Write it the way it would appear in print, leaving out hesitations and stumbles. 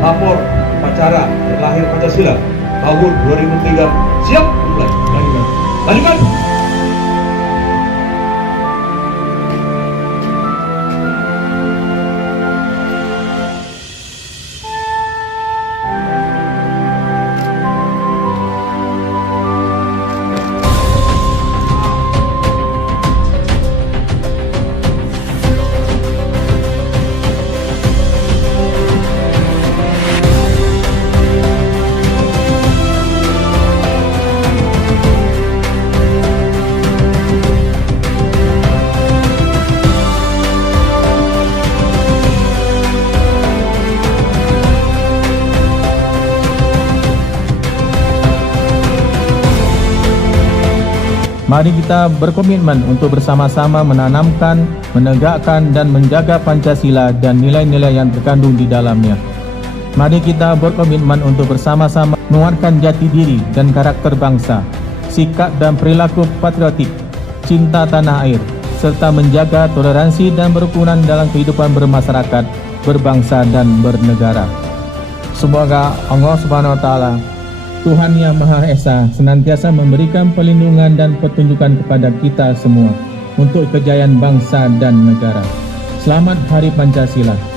lapor upacara lahir Pancasila tahun 2003. Siap? Mulai. Lanjutkan. Lanjutkan. Mari kita berkomitmen untuk bersama-sama menanamkan, menegakkan dan menjaga Pancasila dan nilai-nilai yang terkandung di dalamnya. Mari kita berkomitmen untuk bersama-sama menguatkan jati diri dan karakter bangsa, sikap dan perilaku patriotik, cinta tanah air, serta menjaga toleransi dan kerukunan dalam kehidupan bermasyarakat, berbangsa dan bernegara. Semoga Allah Subhanahu wa taala, Tuhan Yang Maha Esa, senantiasa memberikan perlindungan dan petunjukan kepada kita semua untuk kejayaan bangsa dan negara. Selamat Hari Pancasila.